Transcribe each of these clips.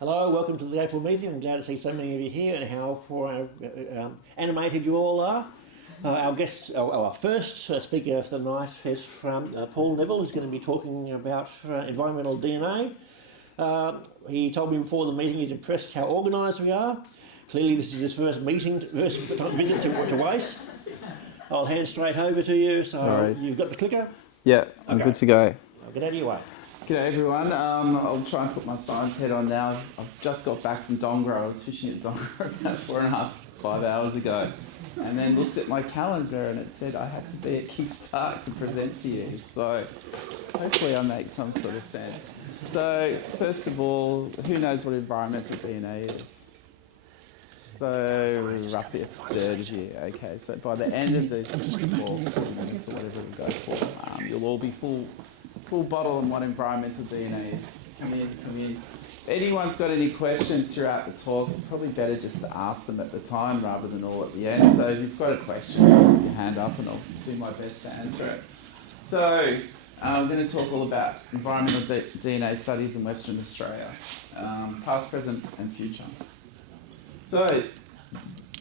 Hello, welcome to the April meeting. I'm glad to see so many of you here and how animated you all are. Our first speaker for the night is from Paul Nevill, who's going to be talking about environmental DNA. He told me before the meeting he's impressed how organised we are. Clearly this is his first visit to WACE. I'll hand straight over to you, so you've got the clicker? Yeah, I'm good to go. I'll get out of your way. G'day everyone, I'll try and put my science head on now. I've just got back from Dongro. I was fishing at Dongro about 5 hours ago, and then looked at my calendar and it said I had to be at Kings Park to present to you, so hopefully I make some sort of sense. So first of all, who knows what environmental DNA is? So roughly a third of you. Okay, so by the end of the 40 minutes or whatever we go for, you'll all be full bottle on what environmental DNA is. Come in. If anyone's got any questions throughout the talk, it's probably better just to ask them at the time rather than all at the end. So if you've got a question, just put your hand up and I'll do my best to answer it. So I'm going to talk all about environmental DNA studies in Western Australia, past, present and future. So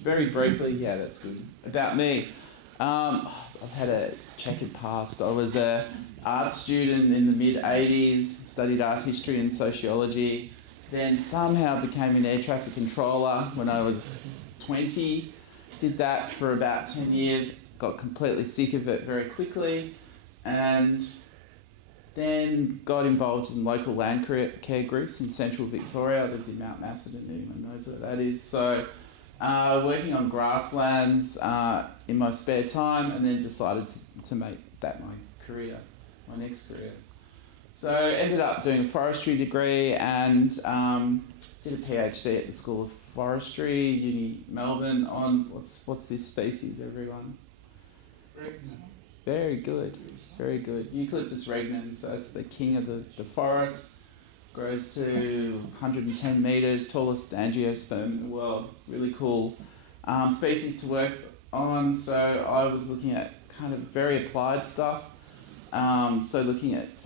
very briefly, yeah, that's good. About me, I've had a checkered past. I was an art student in the mid-80s, studied art history and sociology, then somehow became an air traffic controller when I was 20, did that for about 10 years, got completely sick of it very quickly, and then got involved in local land care groups in central Victoria. I lived in Mount Macedon, anyone knows what that is. So working on grasslands in my spare time, and then decided to make that my career, my next career. So ended up doing a forestry degree and did a PhD at the School of Forestry, Uni Melbourne, on what's this species, everyone? Regnum. Very good. Eucalyptus regnans, so it's the king of the forest. Grows to 110 metres, tallest angiosperm in the world. Really cool species to work on. So I was looking at kind of very applied stuff. So looking at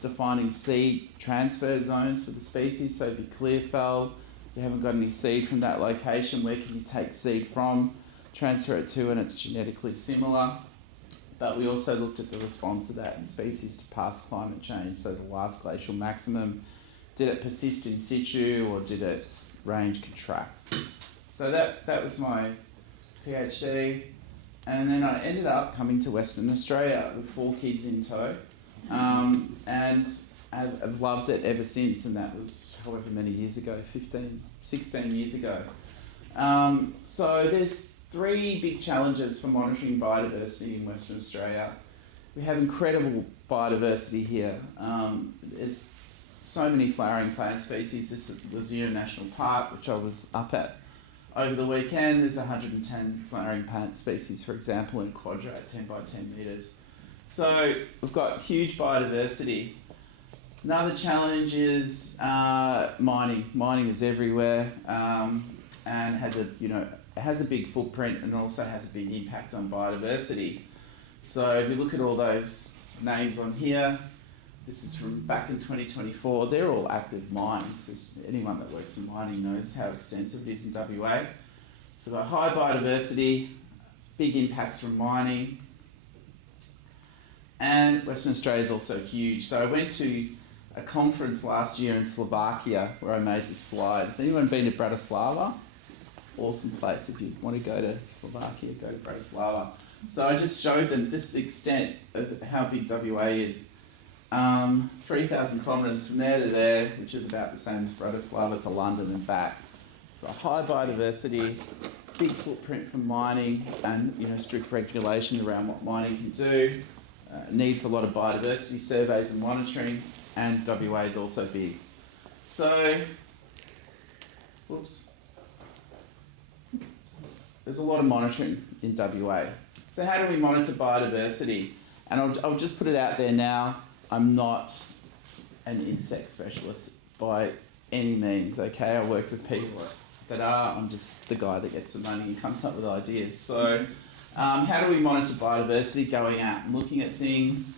defining seed transfer zones for the species. So if you clear fell, you haven't got any seed from that location, where can you take seed from, transfer it to, and it's genetically similar. But we also looked at the response of that species to past climate change, so the last glacial maximum. Did it persist in situ or did its range contract? So that was my PhD. And then I ended up coming to Western Australia with 4 kids in tow. And I've loved it ever since, and that was however many years ago, 16 years ago. So there's 3 big challenges for monitoring biodiversity in Western Australia. We have incredible biodiversity here. There's so many flowering plant species. This is Luzerne National Park, which I was up at over the weekend. There's 110 flowering plant species, for example, in quadrat 10 by 10 metres. So we've got huge biodiversity. Another challenge is mining. Mining is everywhere and has a big footprint and also has a big impact on biodiversity. So if you look at all those names on here, this is from back in 2024, they're all active mines. Anyone that works in mining knows how extensive it is in WA. So we've got high biodiversity, big impacts from mining, and Western Australia is also huge. So I went to a conference last year in Slovakia where I made this slide. Has anyone been to Bratislava? Awesome place. If you want to go to Slovakia, go to Bratislava. So I just showed them this extent of how big WA is. 3,000 kilometres from there to there, which is about the same as Bratislava to London and back. So high biodiversity, big footprint from mining, and strict regulation around what mining can do. Need for a lot of biodiversity surveys and monitoring, and WA is also big. So, there's a lot of monitoring in WA. So how do we monitor biodiversity? And I'll just put it out there now, I'm not an insect specialist by any means, okay? I work with people that are. I'm just the guy that gets the money and comes up with ideas. So how do we monitor biodiversity? Going out and looking at things,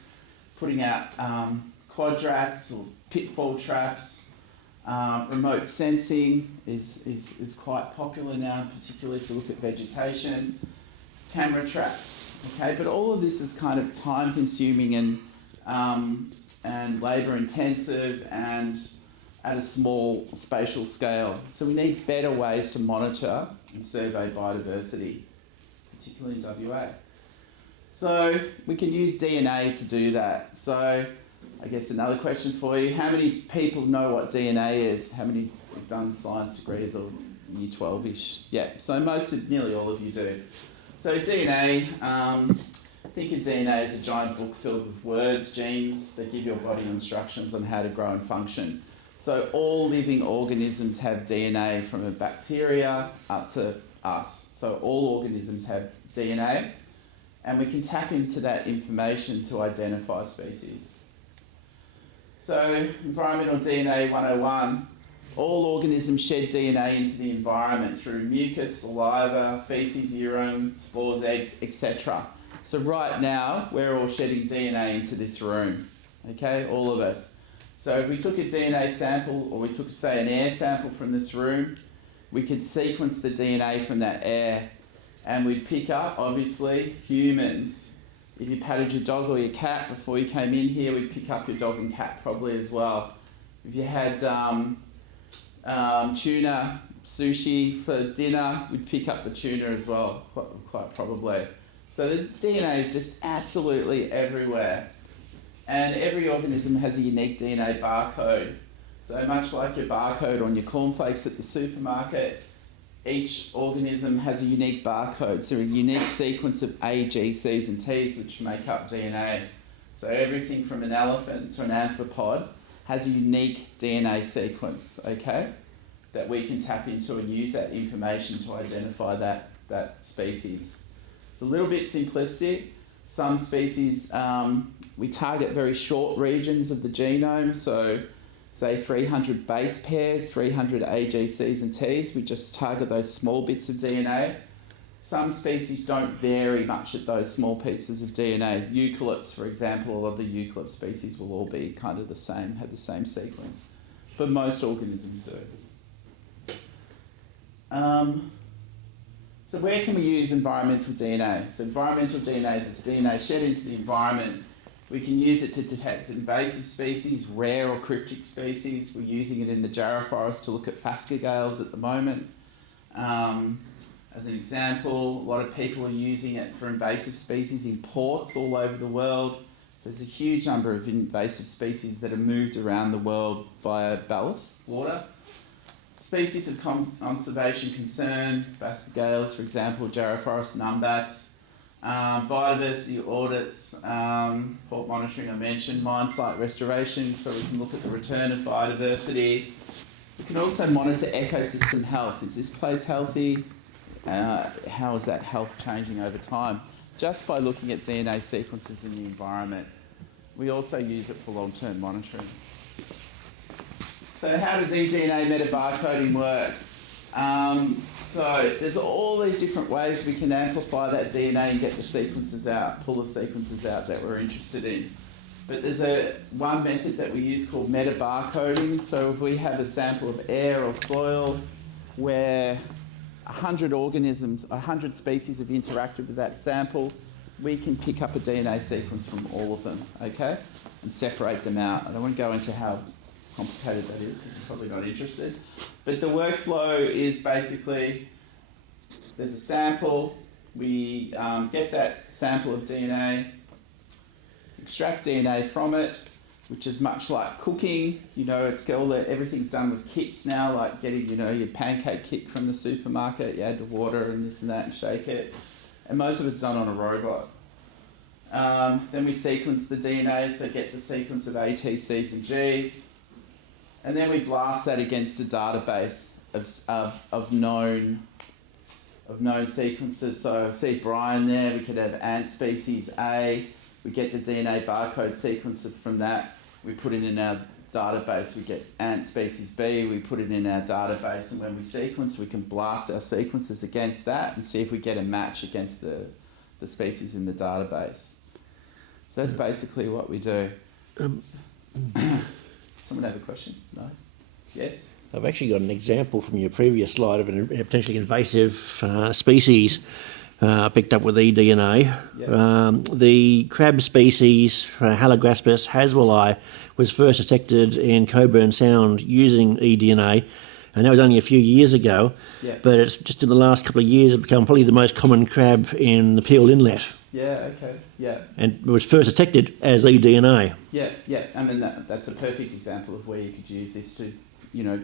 putting out quadrats or pitfall traps, Remote sensing is quite popular now, particularly to look at vegetation. Camera traps, okay? But all of this is kind of time consuming and labour intensive and at a small spatial scale. So we need better ways to monitor and survey biodiversity, particularly in WA. So we can use DNA to do that. So I guess another question for you, how many people know what DNA is? How many have done science degrees or year 12-ish? Yeah, so nearly all of you do. So DNA, think of DNA as a giant book filled with words, genes that give your body instructions on how to grow and function. So all living organisms have DNA, from a bacteria up to us. So all organisms have DNA, and we can tap into that information to identify species. So environmental DNA 101, all organisms shed DNA into the environment through mucus, saliva, feces, urine, spores, eggs, etc. So right now, we're all shedding DNA into this room, okay, all of us. So if we took a DNA sample, or we took, say, an air sample from this room, we could sequence the DNA from that air, and we'd pick up, obviously, humans. If you patted your dog or your cat before you came in here, we'd pick up your dog and cat probably as well. If you had tuna sushi for dinner, we'd pick up the tuna as well, quite probably. So this DNA is just absolutely everywhere. And every organism has a unique DNA barcode. So much like your barcode on your cornflakes at the supermarket, each organism has a unique barcode, so a unique sequence of A, G, C's and T's which make up DNA. So everything from an elephant to an amphipod has a unique DNA sequence, okay, that we can tap into and use that information to identify that species. It's a little bit simplistic. Some species, we target very short regions of the genome, so say 300 base pairs, 300 A, G, C's and T's, we just target those small bits of DNA. Some species don't vary much at those small pieces of DNA. Eucalypts, for example, all of the eucalypt species will all be kind of the same, have the same sequence. But most organisms do. So where can we use environmental DNA? So environmental DNA is DNA shed into the environment. We can use it to detect invasive species, rare or cryptic species. We're using it in the Jarrah forest to look at phascogales at the moment. As an example, a lot of people are using it for invasive species in ports all over the world. So there's a huge number of invasive species that are moved around the world via ballast water. Species of conservation concern, phascogales, for example, Jarrah forest numbats. Biodiversity audits, port monitoring I mentioned, Minesite restoration, so we can look at the return of biodiversity. We can also monitor ecosystem health. Is this place healthy? How is that health changing over time? Just by looking at DNA sequences in the environment. We also use it for long-term monitoring. So how does eDNA metabarcoding work? So there's all these different ways we can amplify that DNA and get the sequences out, pull the sequences out that we're interested in. But there's one method that we use called metabarcoding. So if we have a sample of air or soil where 100 organisms, 100 species have interacted with that sample, we can pick up a DNA sequence from all of them, okay, and separate them out. I don't want to go into how complicated that is because you're probably not interested. But the workflow is basically, there's a sample, we get that sample of DNA, extract DNA from it, which is much like cooking. You know, it's everything's done with kits now, like getting, your pancake kit from the supermarket, you add the water and this and that and shake it. And most of it's done on a robot. Then we sequence the DNA, so get the sequence of A, T, C's and G's. And then we blast that against a database of known sequences. So I see Brian there, we could have ant species A, we get the DNA barcode sequence from that, we put it in our database, we get ant species B, we put it in our database, and when we sequence, we can blast our sequences against that and see if we get a match against the species in the database. So that's basically what we do. Someone have a question? No? Yes? I've actually got an example from your previous slide of a potentially invasive species picked up with eDNA. Yep. The crab species, Halograspis haswelli, was first detected in Coburn Sound using eDNA, and that was only a few years ago. Yep. But it's just in the last couple of years it's become probably the most common crab in the Peel Inlet. Yeah, okay, yeah. And it was first detected as eDNA. Yeah, yeah. I mean, that's a perfect example of where you could use this to, you know,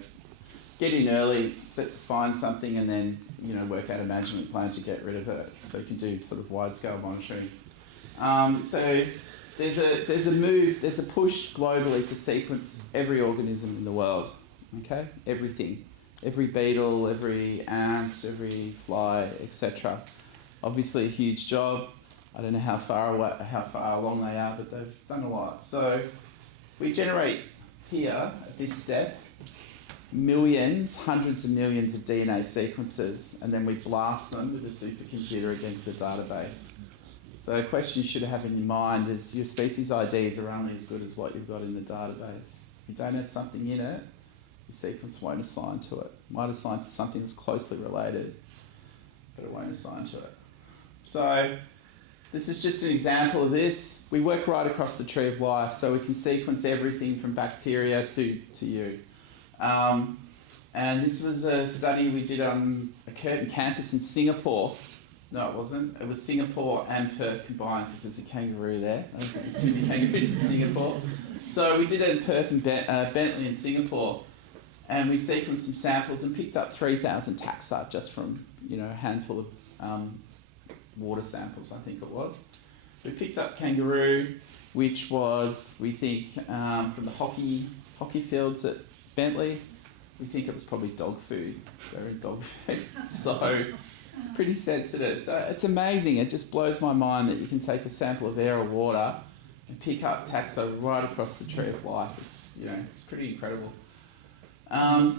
get in early, find something, and then, you know, work out a management plan to get rid of it. So you can do sort of wide-scale monitoring. So there's a push globally to sequence every organism in the world. Okay, everything, every beetle, every ant, every fly, etc. Obviously, a huge job. I don't know how far along they are, but they've done a lot. So we generate here at this step millions, hundreds of millions of DNA sequences, and then we blast them with a supercomputer against the database. So a question you should have in your mind is your species IDs are only as good as what you've got in the database. If you don't have something in it, your sequence won't assign to it. It might assign to something that's closely related, but it won't assign to it. So this is just an example of this. We work right across the tree of life, so we can sequence everything from bacteria to you. And this was a study we did on a Curtin campus in Singapore. No, it wasn't. It was Singapore and Perth combined because there's a kangaroo there. I don't think there's too many kangaroos in Singapore. So we did it in Perth and Bentley in Singapore. And we sequenced some samples and picked up 3,000 taxa just from, you know, a handful of water samples, I think it was. We picked up kangaroo, which was, we think, from the hockey fields at Bentley. We think it was probably dog food. They're in dog food. So it's pretty sensitive. It's amazing. It just blows my mind that you can take a sample of air or water and pick up taxa right across the tree of life. It's, you know, it's pretty incredible. I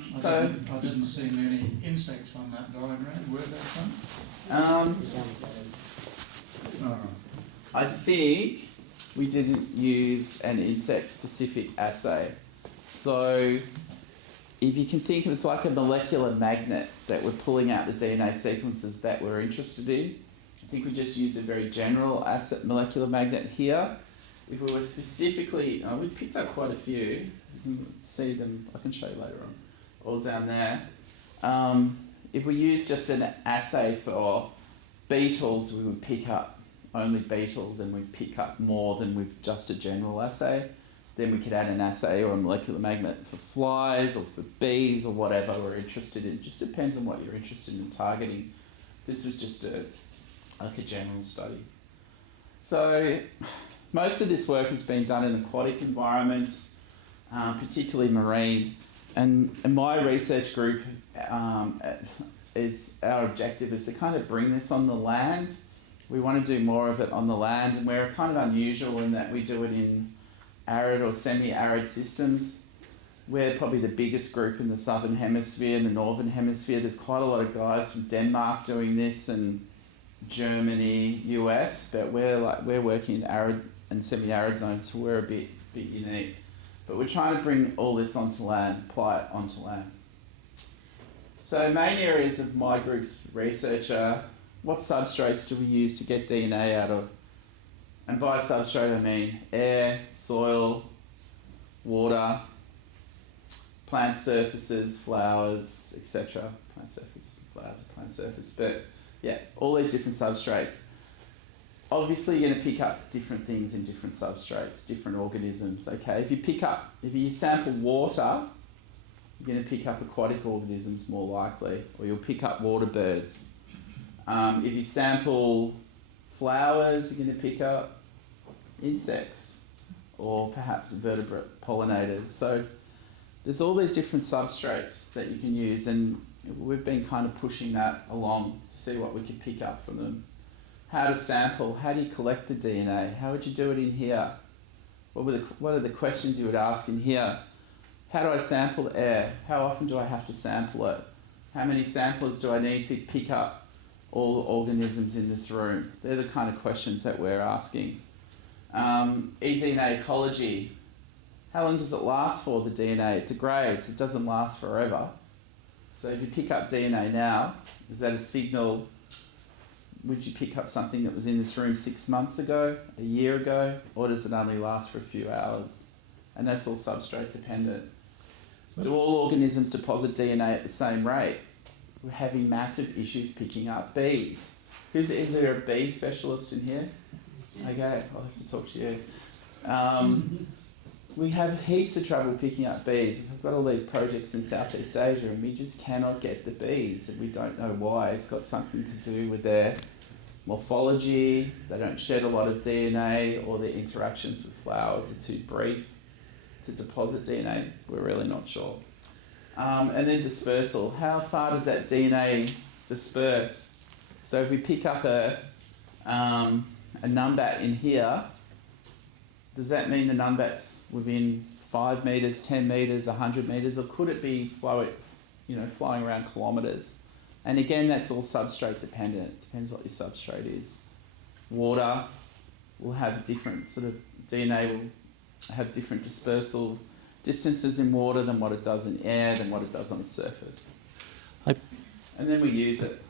didn't see many insects on that diagram. Were there some? I think we didn't use an insect-specific assay. So if you can think of it's like a molecular magnet that we're pulling out the DNA sequences that we're interested in. I think we just used a very general molecular magnet here. If we were specifically, we picked up quite a few. You can see them, I can show you later on, all down there. If we use just an assay for beetles, we would pick up only beetles and we'd pick up more than with just a general assay. Then we could add an assay or a molecular magnet for flies or for bees or whatever we're interested in. It just depends on what you're interested in targeting. This was just a general study. So most of this work has been done in aquatic environments, particularly marine. And my research group our objective is to kind of bring this on the land. We want to do more of it on the land, and we're kind of unusual in that we do it in arid or semi-arid systems. We're probably the biggest group in the southern hemisphere. In the northern hemisphere, there's quite a lot of guys from Denmark doing this, and Germany, US, but we're working in arid and semi-arid zones, so we're a bit unique. But we're trying to bring all this onto land, apply it onto land. So main areas of my group's research are what substrates do we use to get DNA out of? And by substrate I mean air, soil, water, plant surfaces, flowers, etc. Plant surface, flowers, plant surface, but yeah, all these different substrates. Obviously you're going to pick up different things in different substrates, different organisms, okay? If you sample water, you're going to pick up aquatic organisms more likely, or you'll pick up water birds. If you sample flowers, you're going to pick up insects, or perhaps vertebrate pollinators. So there's all these different substrates that you can use, and we've been kind of pushing that along to see what we can pick up from them. How to sample, how do you collect the DNA? How would you do it in here? What are the questions you would ask in here? How do I sample air? How often do I have to sample it? How many samplers do I need to pick up all the organisms in this room? They're the kind of questions that we're asking. eDNA ecology. how long does it last for, the DNA? It degrades, it doesn't last forever. So if you pick up DNA now, is that a signal? Would you pick up something that was in this room 6 months ago, a year ago, or does it only last for a few hours? And that's all substrate dependent. Do all organisms deposit DNA at the same rate? We're having massive issues picking up bees. Is there a bee specialist in here? Okay, I'll have to talk to you. We have heaps of trouble picking up bees. We've got all these projects in Southeast Asia and we just cannot get the bees, and we don't know why. It's got something to do with their morphology, they don't shed a lot of DNA, or their interactions with flowers are too brief to deposit DNA. We're really not sure. And then dispersal. How far does that DNA disperse? So if we pick up a numbat in here, does that mean the numbat's within 5 metres, 10 metres, 100 metres, or could it be flying around kilometres? And again, that's all substrate dependent. Depends what your substrate is. Water will have different sort of DNA will have different dispersal distances in water than what it does in air, than what it does on the surface. And then we use it.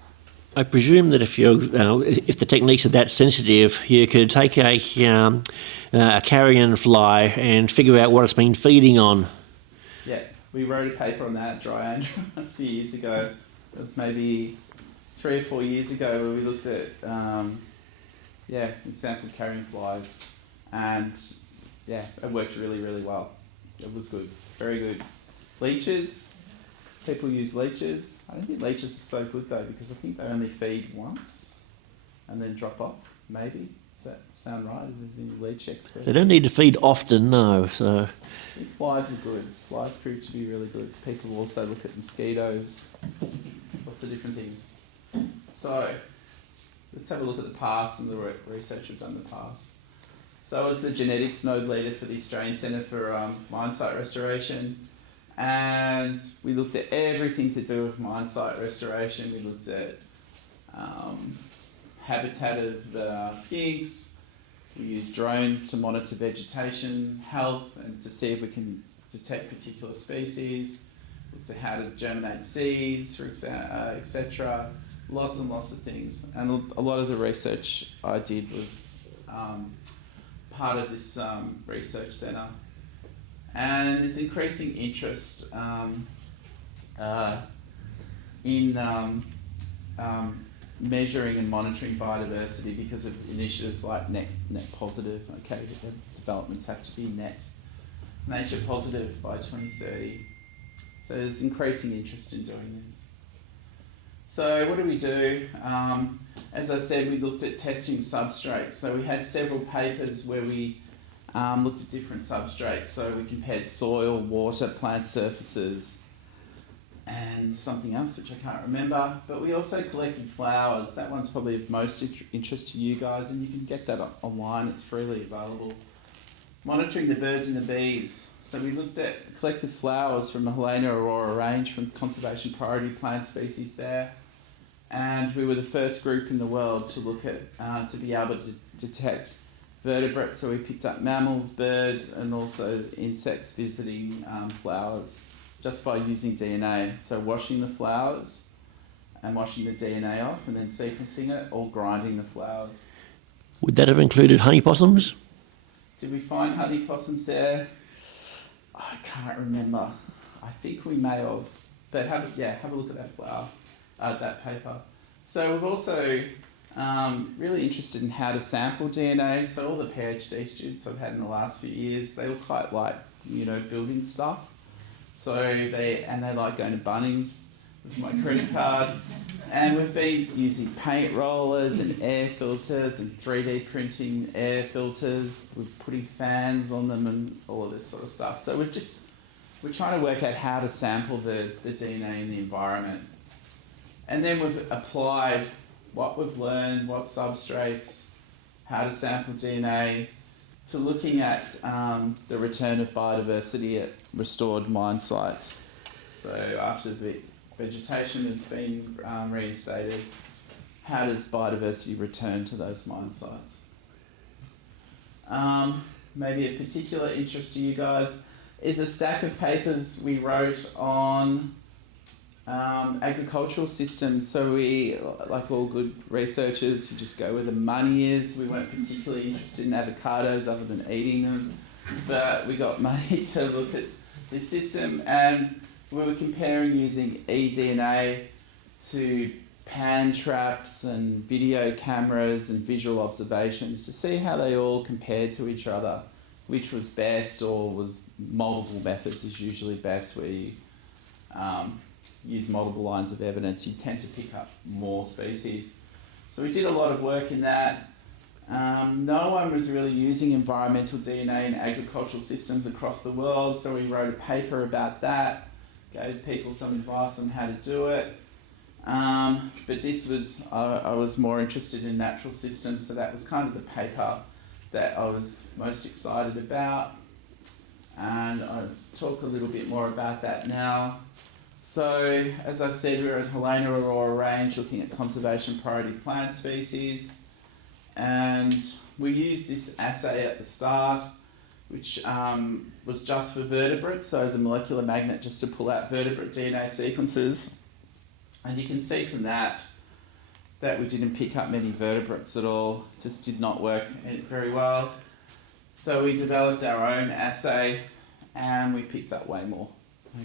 I presume that if the techniques are that sensitive, you could take a carrion fly and figure out what it's been feeding on. Yeah, we wrote a paper on that, dry Andrew, a few years ago. It was maybe 3 or 4 years ago where we looked at, we sampled carrion flies, and yeah, it worked really, really well. It was good, very good. Leeches. People use leeches. I don't think leeches are so good though, because I think they only feed once and then drop off, maybe. Does that sound right? It was in leech experts. They don't need to feed often, no. So I think flies were good. Flies proved to be really good. People also look at mosquitoes, lots of different things. So let's have a look at the past and the research we've done in the past. So I was the genetics node leader for the Australian Centre for Minesite Restoration. And we looked at everything to do with minesite restoration. We looked at habitat of skinks. We used drones to monitor vegetation health and to see if we can detect particular species. Looked at how to germinate seeds, etc. Lots and lots of things. And a lot of the research I did was part of this research centre. And there's increasing interest in measuring and monitoring biodiversity because of initiatives like net positive. Okay, the developments have to be nature positive by 2030. So there's increasing interest in doing this. So what do we do? As I said, we looked at testing substrates. So we had several papers where we looked at different substrates. So we compared soil, water, plant surfaces, and something else which I can't remember. But we also collected flowers. That one's probably of most interest to you guys, and you can get that online. It's freely available. Monitoring the birds and the bees. So we collected flowers from the Helena aurora range from conservation priority plant species there. And we were the first group in the world to look at, to be able to detect vertebrates. So we picked up mammals, birds, and also insects visiting flowers just by using DNA. So washing the flowers and washing the DNA off and then sequencing it, or grinding the flowers. Would that have included honey possums? Did we find honey possums there? I can't remember. I think we may have. But have a look at that flower, that paper. So we've also really interested in how to sample DNA. So all the PhD students I've had in the last few years, they all quite like, building stuff. So they like going to Bunnings with my credit card. And we've been using paint rollers and air filters and 3D printing air filters. We're putting fans on them and all of this sort of stuff. So we're trying to work out how to sample the DNA in the environment. And then we've applied what we've learned, what substrates, how to sample DNA, to looking at the return of biodiversity at restored mine sites. So after the vegetation has been reinstated, how does biodiversity return to those mine sites? Maybe a particular interest to you guys. is a stack of papers we wrote on agricultural systems. So we, like all good researchers, you just go where the money is. We weren't particularly interested in avocados other than eating them, but we got money to look at this system, and we were comparing using eDNA to pan traps and video cameras and visual observations to see how they all compared to each other, which was best, or was multiple methods is usually best, where you use multiple lines of evidence. You tend to pick up more species. So we did a lot of work in that. No one was really using environmental DNA in agricultural systems across the world, so we wrote a paper about that, gave people some advice on how to do it. But this was, I was more interested in natural systems, so that was kind of the paper that I was most excited about. And I'll talk a little bit more about that now. So, as I said, we're at Helena Aurora Range looking at conservation priority plant species. And we used this assay at the start, which was just for vertebrates, so as a molecular magnet just to pull out vertebrate DNA sequences. And you can see from that we didn't pick up many vertebrates at all, just did not work very well. So we developed our own assay and we picked up way more,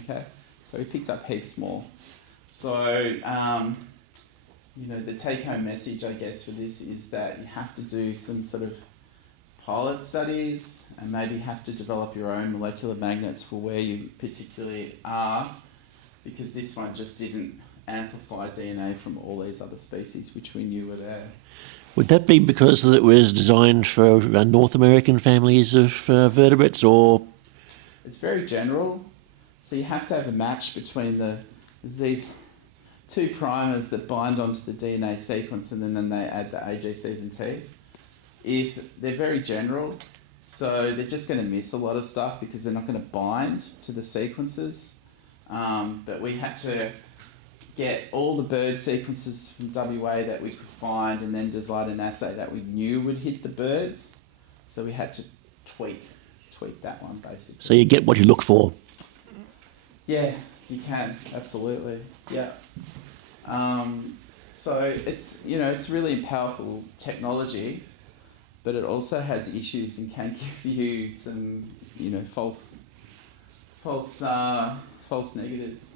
okay? So we picked up heaps more. So, the take-home message, I guess, for this is that you have to do some sort of pilot studies and maybe have to develop your own molecular magnets for where you particularly are, because this one just didn't amplify DNA from all these other species which we knew were there. Would that be because it was designed for North American families of vertebrates, or? It's very general, so you have to have a match between these two primers that bind onto the DNA sequence, and then they add the AGCs and Ts. If they're very general, so they're just going to miss a lot of stuff because they're not going to bind to the sequences. But we had to get all the bird sequences from WA that we could find and then design an assay that we knew would hit the birds. So we had to tweak that one basically. So you get what you look for. Yeah, you can, absolutely, yeah. So it's really powerful technology, but it also has issues and can give you some, false negatives,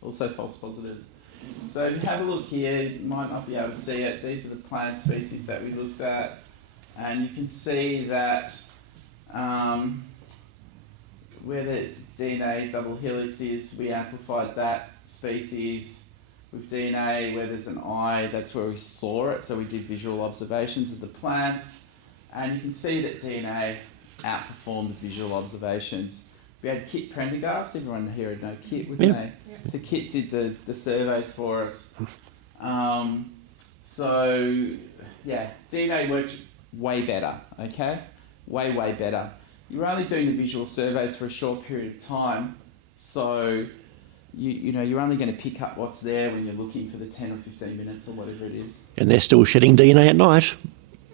also false positives. So if you have a look here, you might not be able to see it. These are the plant species that we looked at, and you can see that where the DNA double helix is, we amplified that species. With DNA, where there's an eye, that's where we saw it, so we did visual observations of the plants, and you can see that DNA outperformed the visual observations. We had Kit Prendergast, everyone here would know Kit, wouldn't they? Yeah. So Kit did the surveys for us. DNA worked way better, okay? Way better. You're only doing the visual surveys for a short period of time, so you're only going to pick up what's there when you're looking for the 10 or 15 minutes or whatever it is. And they're still shedding DNA at night?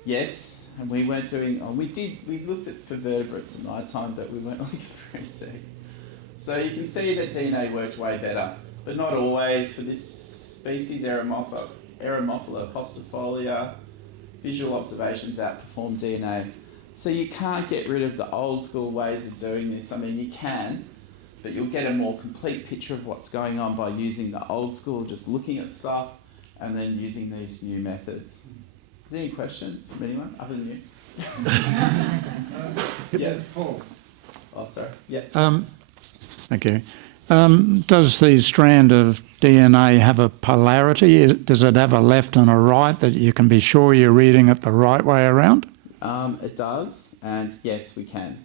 Yes, and we weren't doing... we looked for vertebrates at night time, but we weren't looking for forensic. So you can see that DNA works way better, but not always. For this species, Eremophila postifolia, visual observations outperform DNA. So you can't get rid of the old school ways of doing this. I mean, you can, but you'll get a more complete picture of what's going on by using the old school, just looking at stuff, and then using these new methods. Is there any questions from anyone other than you? Yeah, Paul. Oh, sorry. Yeah. Thank you. Does the strand of DNA have a polarity? Does it have a left and a right that you can be sure you're reading it the right way around? It does, and yes, we can,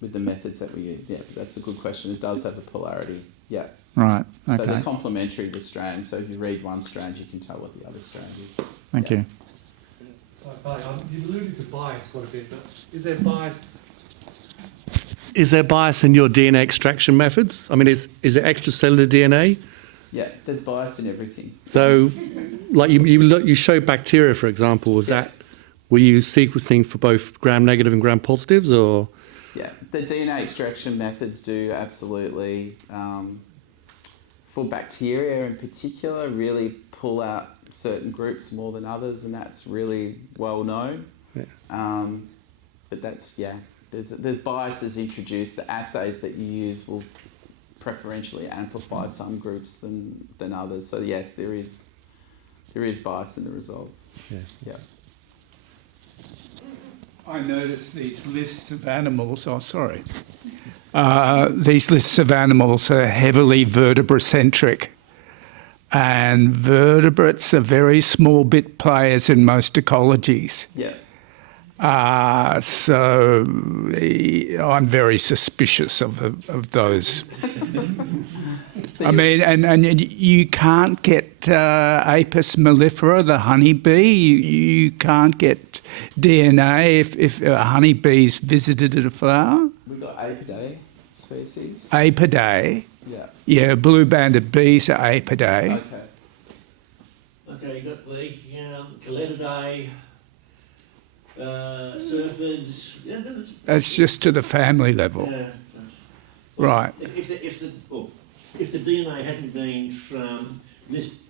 with the methods that we use. Yeah, that's a good question. It does have a polarity. Yeah. Right. Okay. So they're complementary, the strands. So if you read one strand, you can tell what the other strand is. Thank you. So, you alluded to bias quite a bit, but is there bias in your DNA extraction methods? I mean, is it extracellular DNA? Yeah, there's bias in everything. So, like you showed bacteria, for example. Were you sequencing for both gram-negative and gram-positives, or? Yeah, the DNA extraction methods do absolutely, for bacteria in particular, really pull out certain groups more than others, and that's really well known. Yeah. But that's, there's biases introduced. The assays that you use will preferentially amplify some groups than others. So yes, there is bias in the results. Yeah. Yeah. I noticed these lists of animals. Oh, sorry. These lists of animals are heavily vertebracentric. And vertebrates are very small bit players in most ecologies. Yeah. So I'm very suspicious of those. So I mean, and you can't get Apis mellifera, the honeybee. You can't get DNA if a honeybee's visited a flower. we've got Apidae species. Apidae. Yeah. Yeah, blue-banded bees are Apidae. Okay. Okay, you've got the Caletidae, Syrphids. Yeah, That's just to the family level. yeah. Right. If the DNA hadn't been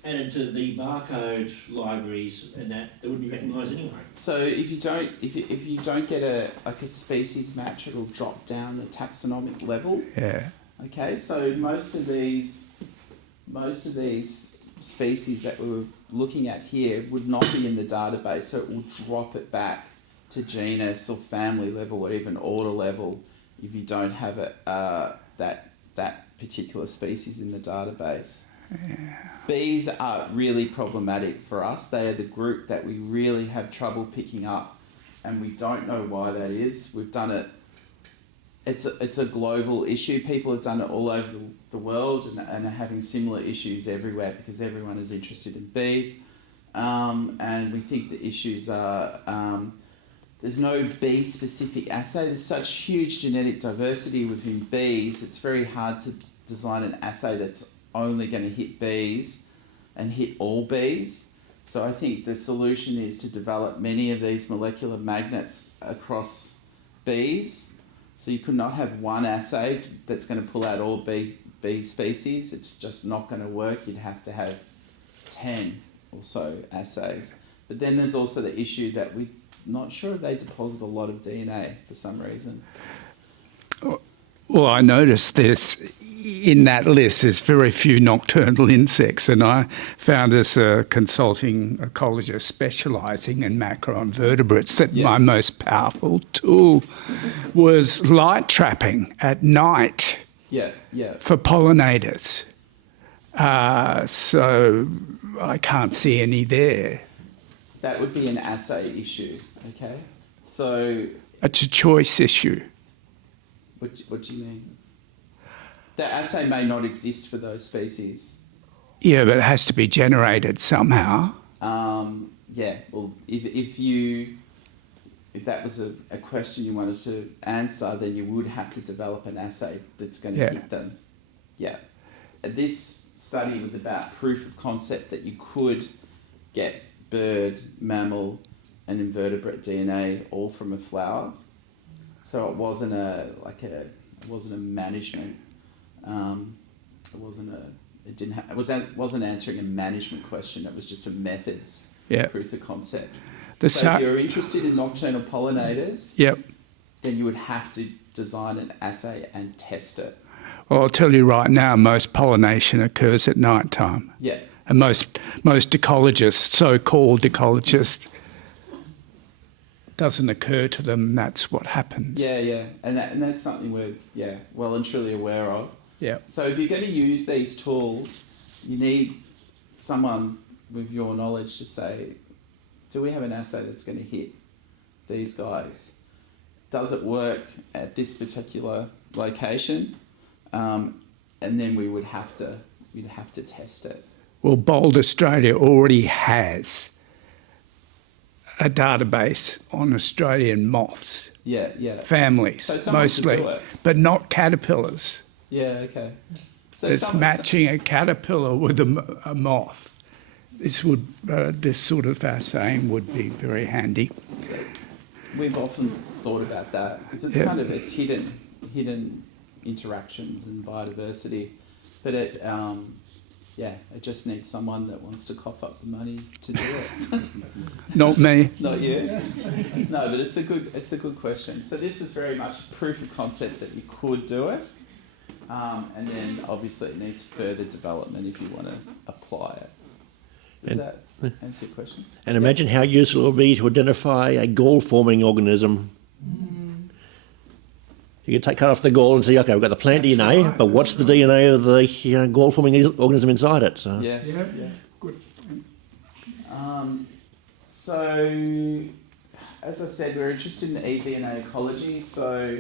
added to the barcode libraries and that, it wouldn't be recognised anyway. So if you don't get a species match, it'll drop down the taxonomic level. Yeah. Okay, so most of these species that we were looking at here would not be in the database, so it will drop it back to genus or family level or even order level if you don't have that particular species in the database. Yeah. Bees are really problematic for us. They are the group that we really have trouble picking up, and we don't know why that is. We've done it. It's a global issue. People have done it all over the world and are having similar issues everywhere because everyone is interested in bees. And we think the issues are there's no bee-specific assay. There's such huge genetic diversity within bees. It's very hard to design an assay that's only going to hit bees and hit all bees. So I think the solution is to develop many of these molecular magnets across bees. So you could not have one assay that's going to pull out all bee species. It's just not going to work. You'd have to have 10 or so assays. But then there's also the issue that we're not sure if they deposit a lot of DNA for some reason. Well, I noticed this in that list. There's very few nocturnal insects, and I found as a consulting ecologist specialising in macroinvertebrates that my most powerful tool was light trapping at night for pollinators. So I can't see any there. That would be an assay issue, okay? So It's a choice issue. what do you mean? The assay may not exist for those species. Yeah, but it has to be generated somehow. Well, if that was a question you wanted to answer, then you would have to develop an assay that's going to hit them. Yeah. This study was about proof of concept that you could get bird, mammal, and invertebrate DNA all from a flower. So it wasn't a management. It wasn't answering a management question. It was just a methods proof of concept. So if you're interested in nocturnal pollinators, then you would have to design an assay and test it. Well, I'll tell you right now, most pollination occurs at night time. Yeah. And most ecologists, so-called ecologists, doesn't occur to them that's what happens. Yeah. And that's something we're well and truly aware of. Yeah. So if you're going to use these tools, you need someone with your knowledge to say, do we have an assay that's going to hit these guys? Does it work at this particular location? And then we'd have to test it. Well, Bold Australia already has a database on Australian moths. Yeah. Families, So someone mostly, could do it. but not caterpillars. Yeah, okay. So It's matching a caterpillar with a moth. This sort of assaying would be very handy. So we've often thought about that because it's it's hidden. hidden interactions and biodiversity. But it just needs someone that wants to cough up the money to do it. Not me. Not you. No, but it's a good question. So this is very much proof of concept that you could do it, and then obviously it needs further development if you want to apply it. Does that answer your question? And imagine how useful it would be to identify a gall-forming organism. You can cut off the gall and see, okay, we've got the plant DNA, but what's the DNA of the gall-forming organism inside it? So. Yeah. Good. So, as I said, we're interested in eDNA ecology. So,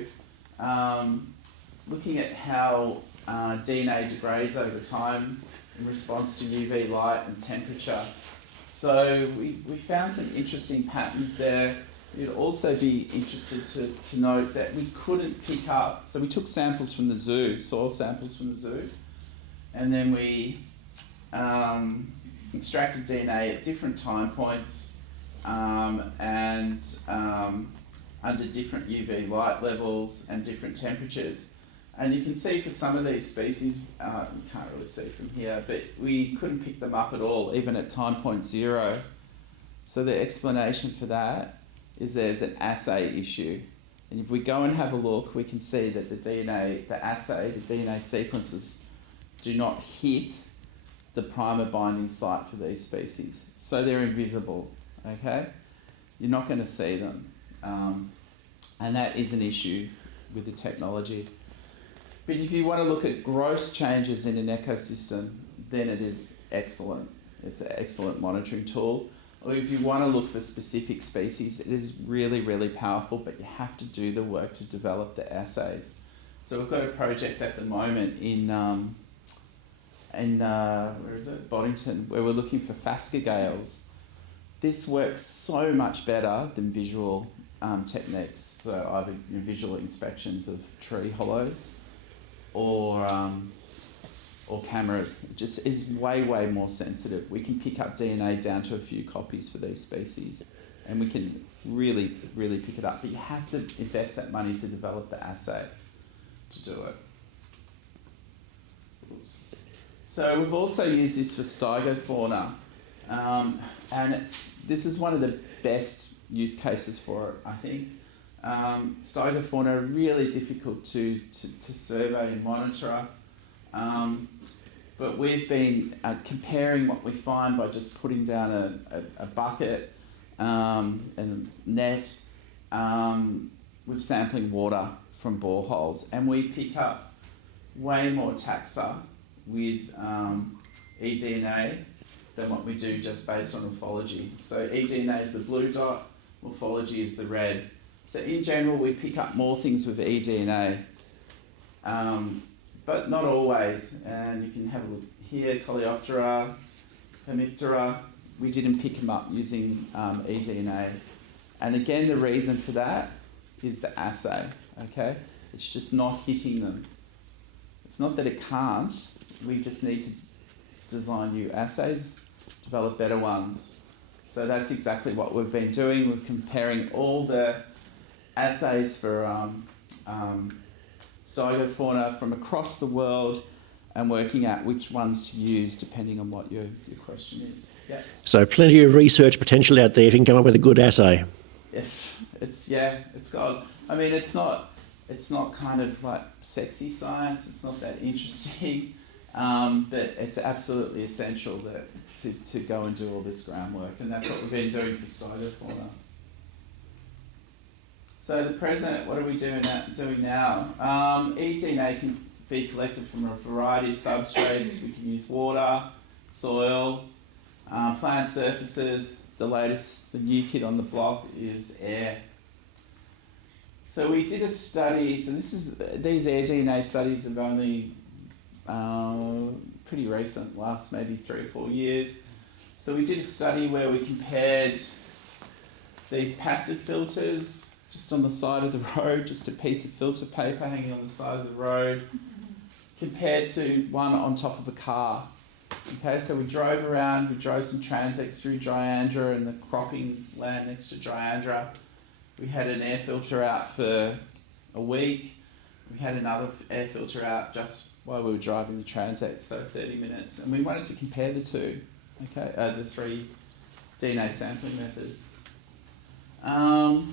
looking at how DNA degrades over time in response to UV light and temperature. So we found some interesting patterns there. You'd also be interested to note that we couldn't pick up, so we took samples from the zoo, soil samples from the zoo, and then we extracted DNA at different time points and under different UV light levels and different temperatures. And you can see for some of these species, you can't really see from here, but we couldn't pick them up at all, even at time point 0. So the explanation for that is there's an assay issue. And if we go and have a look, we can see that the DNA sequences do not hit the primer binding site for these species. So they're invisible, okay? You're not going to see them. And that is an issue with the technology. But if you want to look at gross changes in an ecosystem, then it is excellent. It's an excellent monitoring tool. Or if you want to look for specific species, it is really, really powerful, but you have to do the work to develop the assays. So we've got a project at the moment in where is it? Boddington, where we're looking for phascogales. This works so much better than visual techniques. So either visual inspections of tree hollows or cameras. It just is way, way more sensitive. We can pick up DNA down to a few copies for these species, and we can really, really pick it up. But you have to invest that money to develop the assay to do it. Oops. So we've also used this for stygofauna, and this is one of the best use cases for it, I think. Stygofauna are really difficult to survey and monitor, but we've been comparing what we find by just putting down a bucket and a net with sampling water from boreholes, and we pick up way more taxa with eDNA than what we do just based on morphology. So eDNA is the blue dot, morphology is the red. So in general, we pick up more things with eDNA, but not always. And you can have a look here, Coleoptera, Hemiptera. We didn't pick them up using eDNA. And again, the reason for that is the assay, okay? It's just not hitting them. It's not that it can't, we just need to design new assays, develop better ones. So that's exactly what we've been doing. We're comparing all the assays for stygofauna from across the world and working out which ones to use depending on what your question is. Yeah. So plenty of research potential out there if you can come up with a good assay. Yes, it's got, I mean, it's not kind of like sexy science, it's not that interesting, but it's absolutely essential to go and do all this groundwork, and that's what we've been doing for stygofauna. So the present, what are we doing now? eDNA can be collected from a variety of substrates. We can use water, soil, plant surfaces. The new kid on the block is air. So we did a study. So these eDNA studies have only pretty recent, last maybe 3 or 4 years. So we did a study where we compared these passive filters just on the side of the road, just a piece of filter paper hanging on the side of the road, compared to one on top of a car. Okay, so we drove some transects through Dryandra and the cropping land next to Dryandra. We had an air filter out for a week. we had another air filter out just while we were driving the Transex, so 30 minutes, and we wanted to compare the two, okay, the three DNA sampling methods. I'll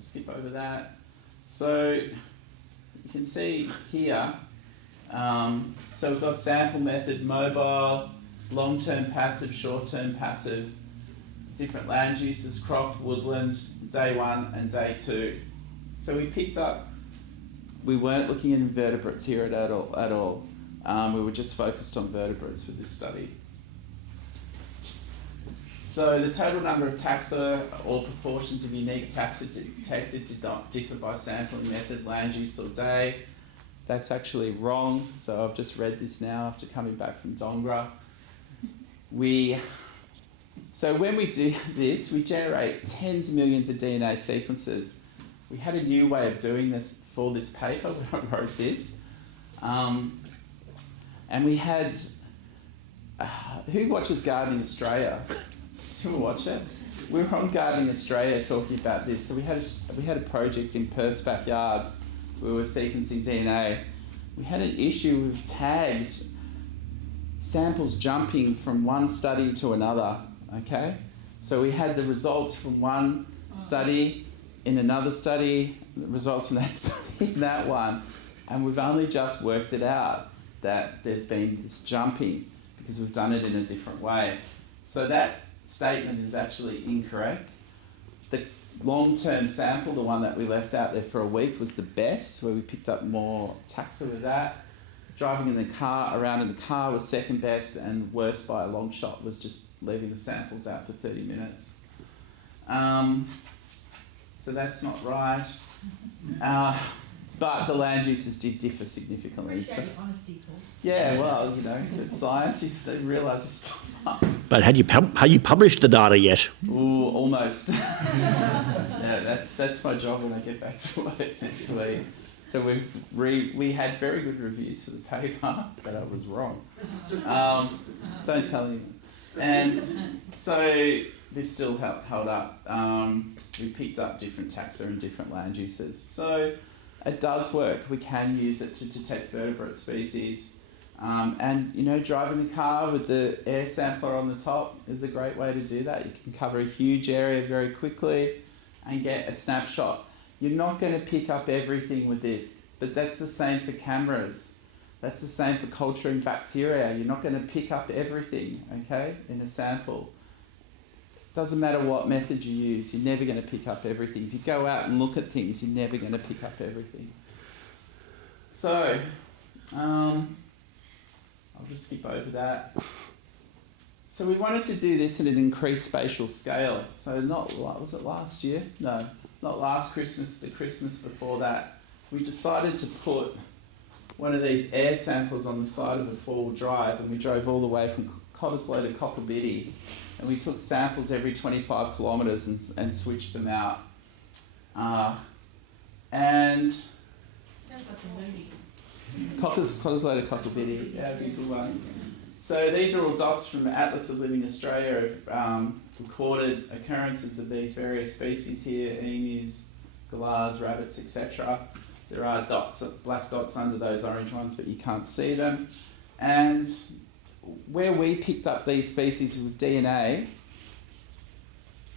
skip over that. So you can see here, so we've got sample method, mobile, long-term passive, short-term passive, different land uses, crop, woodland, day 1 and day 2. So we picked up, we weren't looking at invertebrates here at all. We were just focused on vertebrates for this study. So the total number of taxa or proportions of unique taxa detected did not differ by sampling method, land use or day. That's actually wrong. So I've just read this now after coming back from Dongra. So when we do this, we generate tens of millions of DNA sequences. We had a new way of doing this for this paper when I wrote this. And we had, who watches Gardening Australia? Did you watch it? We were on Gardening Australia talking about this. So we had a project in Perth's backyards. We were sequencing DNA. We had an issue with tags, samples jumping from one study to another, okay? So we had the results from one study in another study, the results from that study in that one, and we've only just worked it out that there's been this jumping because we've done it in a different way. So that statement is actually incorrect. The long-term sample, the one that we left out there for a week, was the best, where we picked up more taxa with that. Driving in the car, around in the car, was second best, and worst by a long shot was just leaving the samples out for 30 minutes. So that's not right. But the land uses did differ significantly. Appreciate your honesty, Paul. Yeah, well, you know, it's science, you still realise it's still up. But had you published the data yet? Ooh, almost. Yeah, that's my job when I get back to work next week. So we had very good reviews for the paper, but I was wrong. Don't tell anyone. And so this still held up. We picked up different taxa and different land uses. So it does work. We can use it to detect vertebrate species. And, you know, driving the car with the air sampler on the top is a great way to do that. You can cover a huge area very quickly and get a snapshot. You're not going to pick up everything with this, but that's the same for cameras. That's the same for culturing bacteria. You're not going to pick up everything, okay, in a sample. Doesn't matter what method you use, you're never going to pick up everything. If you go out and look at things, you're never going to pick up everything. So, I'll just skip over that. So we wanted to do this at an increased spatial scale. So was it last year? No, not last Christmas, the Christmas before that. We decided to put one of these air samplers on the side of a four-wheel drive, and we drove all the way from Cottesloe to Coppabitty, and we took samples every 25 kilometres and switched them out. And Sounds like a movie. Cottesloe to Coppabitty, yeah, be a good one. So these are all dots from the Atlas of Living Australia, recorded occurrences of these various species here, emus, galahs, rabbits, etc. There are dots, black dots under those orange ones, but you can't see them. And where we picked up these species with DNA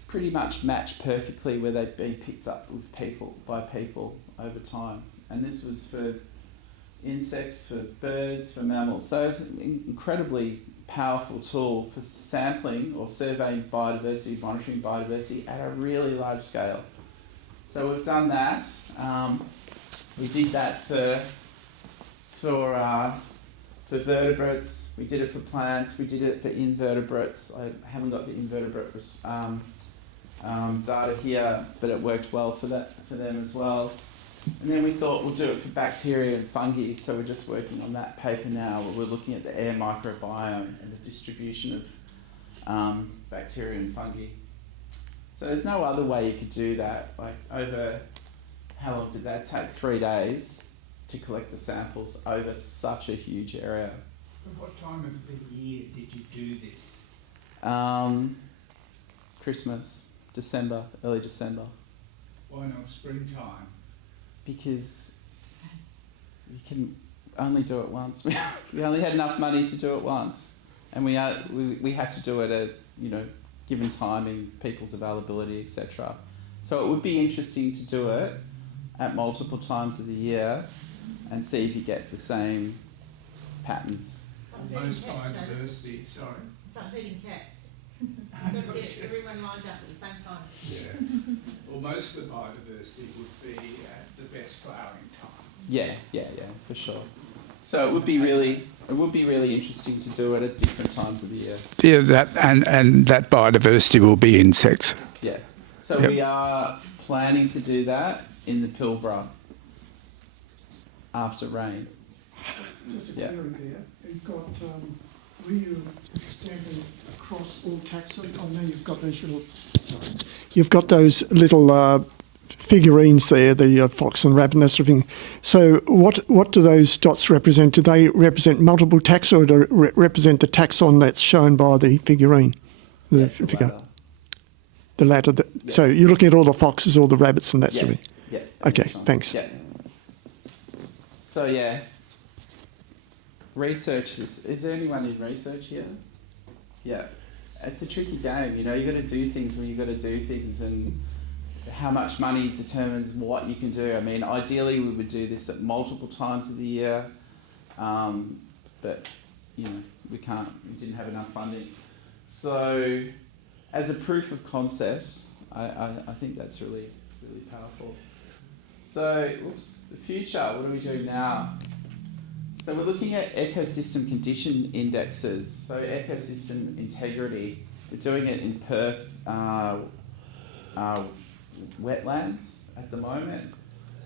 pretty much match perfectly where they've been picked up with by people over time. And this was for insects, for birds, for mammals. So it's an incredibly powerful tool for sampling or surveying biodiversity, monitoring biodiversity at a really large scale. So we've done that. We did that for vertebrates, we did it for plants, we did it for invertebrates. I haven't got the invertebrate data here, but it worked well for them as well. And then we thought we'll do it for bacteria and fungi, so we're just working on that paper now where we're looking at the air microbiome and the distribution of bacteria and fungi. So there's no other way you could do that. Like over, how long did that take? 3 days to collect the samples over such a huge area. At what time of the year did you do this? Christmas, December, early December. Why not springtime? Because you can only do it once. We only had enough money to do it once, and we had to do it at, you know, given timing, people's availability, etc. So it would be interesting to do it at multiple times of the year and see if you get the same patterns. Most biodiversity, sorry. It's like herding cats. You've got to get everyone lined up at the same time. Yeah. Well, most of the biodiversity would be at the best flowering time. Yeah, for sure. So it would be really interesting to do it at different times of the year. Yeah, that and that biodiversity will be insects. Yeah. So Yep. we are planning to do that in the Pilbara after rain. Just a Yeah. query there. You've got, were you extending across all taxa? I know you've got those little, sorry. You've got those little figurines there, the fox and rabbit and that sort of thing. So what do those dots represent? Do they represent multiple taxa, or do they represent the taxon that's shown by the figurine? The figure. latter. The latter. So you're looking at all the foxes, all the rabbits and that sort of thing? Yeah. Okay, that's right. thanks. Yeah. So yeah, research is there anyone in research here? Yeah, it's a tricky game. You know, you got to do things when you got to do things, and how much money determines what you can do. I mean, ideally we would do this at multiple times of the year, but you know, we can't. We didn't have enough funding. So, as a proof of concept, I think that's really powerful. So, the future, what do we do now? So we're looking at ecosystem condition indexes, so ecosystem integrity. We're doing it in Perth wetlands at the moment,